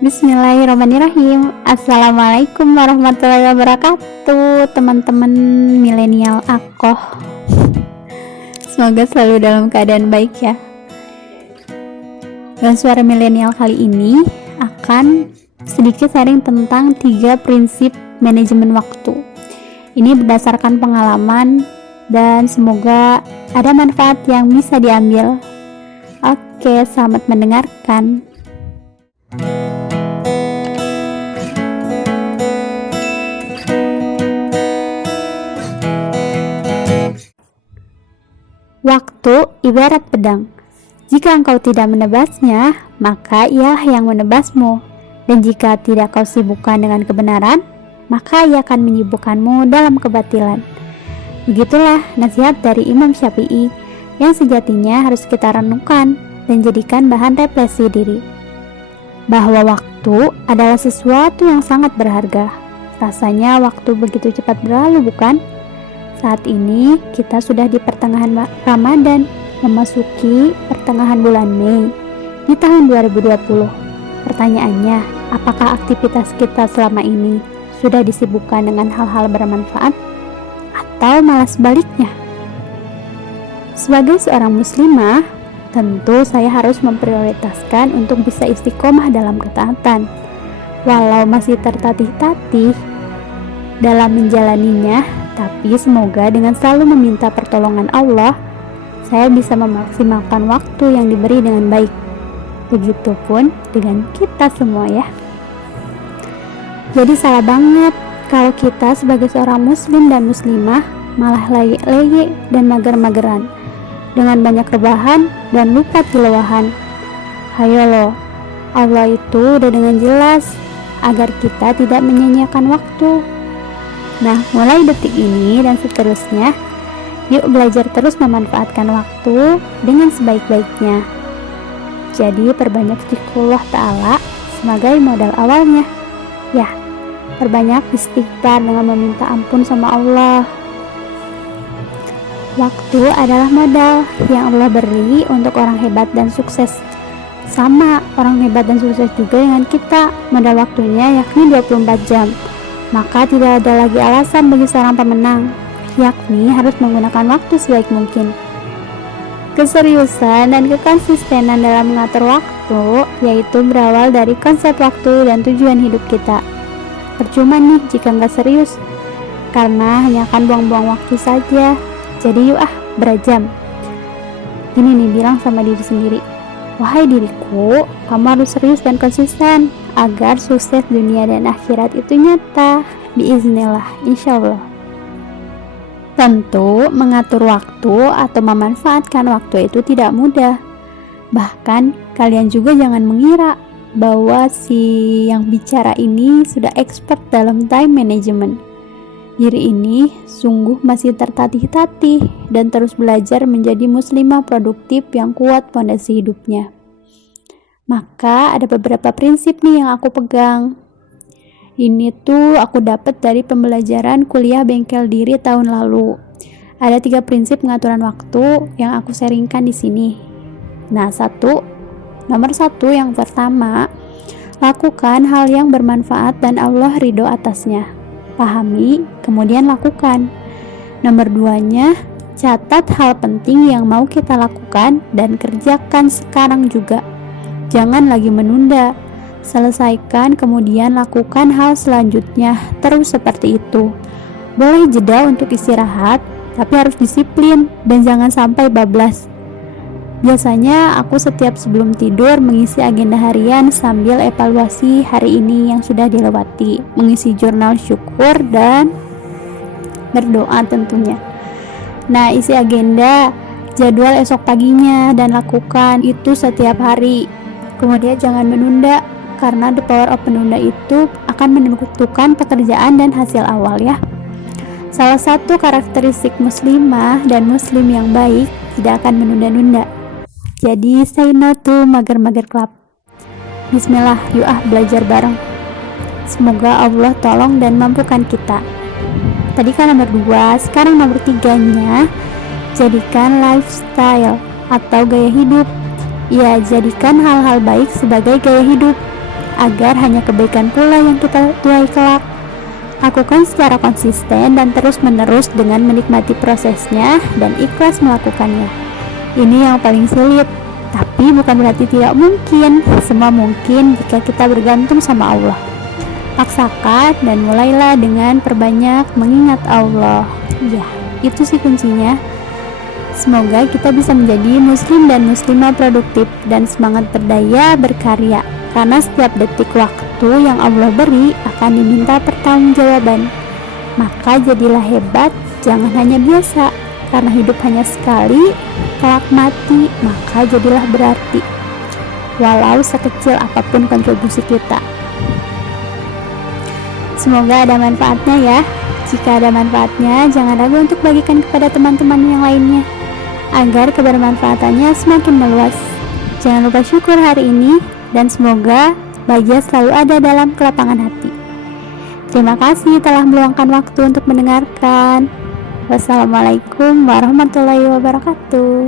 Bismillahirrahmanirrahim. Assalamualaikum warahmatullahi wabarakatuh, teman-teman milenial akoh. Semoga selalu dalam keadaan baik ya. Dan suara milenial kali ini akan sedikit sharing tentang 3 prinsip manajemen waktu. Ini berdasarkan pengalaman dan semoga ada manfaat yang bisa diambil. Oke, selamat mendengarkan. Waktu ibarat pedang. Jika engkau tidak menebasnya, maka ialah yang menebasmu. Dan jika tidak kau sibukkan dengan kebenaran, maka ia akan menyibukkanmu dalam kebatilan. Begitulah nasihat dari Imam Syafi'i yang sejatinya harus kita renungkan dan jadikan bahan refleksi diri. Bahwa waktu adalah sesuatu yang sangat berharga. Rasanya waktu begitu cepat berlalu, bukan? Saat ini kita sudah di pertengahan Ramadan, memasuki pertengahan bulan Mei di tahun 2020. Pertanyaannya, apakah aktivitas kita selama ini sudah disibukkan dengan hal-hal bermanfaat atau malah sebaliknya? Sebagai seorang muslimah, tentu saya harus memprioritaskan untuk bisa istiqomah dalam ketaatan. Walau masih tertatih-tatih dalam menjalaninya, tapi semoga dengan selalu meminta pertolongan Allah, saya bisa memaksimalkan waktu yang diberi dengan baik. Begitupun dengan kita semua ya. Jadi salah banget kalau kita sebagai seorang muslim dan muslimah malah leyek dan mager-mageran dengan banyak rebahan dan lupa tilawahan. Hayo loh, Allah itu udah dengan jelas agar kita tidak menyia-nyiakan waktu. Nah, mulai detik ini dan seterusnya, yuk belajar terus memanfaatkan waktu dengan sebaik-baiknya. Jadi, perbanyak zikrullah ta'ala sebagai modal awalnya. Ya, perbanyak istighfar dengan meminta ampun sama Allah. Waktu adalah modal yang Allah beri untuk orang hebat dan sukses. Sama, orang hebat dan sukses juga dengan kita. Modal waktunya yakni 24 jam. Maka tidak ada lagi alasan bagi seorang pemenang, yakni harus menggunakan waktu sebaik mungkin. Keseriusan dan kekonsistenan dalam mengatur waktu yaitu berawal dari konsep waktu dan tujuan hidup kita. Percuma nih jika nggak serius, karena hanya akan buang-buang waktu saja. Jadi yuk berajam. Ini nih bilang sama diri sendiri, wahai diriku, kamu harus serius dan konsisten agar sukses dunia dan akhirat itu nyata, biiznillah, insyaallah. Tentu mengatur waktu atau memanfaatkan waktu itu tidak mudah. Bahkan kalian juga jangan mengira bahwa si yang bicara ini sudah expert dalam time management. Diri ini sungguh masih tertatih-tatih dan terus belajar menjadi muslimah produktif yang kuat fondasi hidupnya. Maka ada beberapa prinsip nih yang aku pegang. Ini tuh aku dapat dari pembelajaran kuliah bengkel diri tahun lalu. Ada 3 prinsip pengaturan waktu yang aku sharingkan di sini. Nah, nomor 1 yang pertama, lakukan hal yang bermanfaat dan Allah ridho atasnya. Pahami, kemudian lakukan. Nomor 2-nya, catat hal penting yang mau kita lakukan dan kerjakan sekarang juga. Jangan lagi menunda. Selesaikan kemudian lakukan hal selanjutnya. Terus seperti itu. Boleh jeda untuk istirahat, tapi harus disiplin dan jangan sampai bablas. Biasanya aku setiap sebelum tidur mengisi agenda harian sambil evaluasi hari ini yang sudah dilewati, mengisi jurnal syukur dan berdoa tentunya. Nah, isi agenda jadwal esok paginya dan lakukan itu setiap hari. Kemudian jangan menunda, karena the power of penunda itu akan menentukan pekerjaan dan hasil awal ya. Salah satu karakteristik muslimah dan muslim yang baik tidak akan menunda-nunda. Jadi say no to mager-mager club. Bismillah, yuk belajar bareng. Semoga Allah tolong dan mampukan kita. Tadi kan nomor 2, sekarang nomor 3-nya, jadikan lifestyle atau gaya hidup. Ya, jadikan hal-hal baik sebagai gaya hidup. agar hanya kebaikan pula yang kita tuai kelak. Lakukan secara konsisten dan terus-menerus dengan menikmati prosesnya dan ikhlas melakukannya. Ini yang paling sulit, tapi bukan berarti tidak mungkin. Semua mungkin jika kita bergantung sama Allah. Paksakan dan mulailah dengan perbanyak mengingat Allah. Ya, itu sih kuncinya. Semoga kita bisa menjadi muslim dan muslimah produktif dan semangat berdaya berkarya. Karena setiap detik waktu yang Allah beri akan diminta pertanggungjawaban. Maka jadilah hebat, jangan hanya biasa. Karena hidup hanya sekali, kelak mati, maka jadilah berarti. Walau sekecil apapun kontribusi kita. Semoga ada manfaatnya ya. Jika ada manfaatnya, jangan ragu untuk bagikan kepada teman-teman yang lainnya, agar kebermanfaatannya semakin meluas. Jangan lupa syukur hari ini, dan semoga bahagia selalu ada dalam kelapangan hati. Terima kasih telah meluangkan waktu untuk mendengarkan. Wassalamualaikum warahmatullahi wabarakatuh.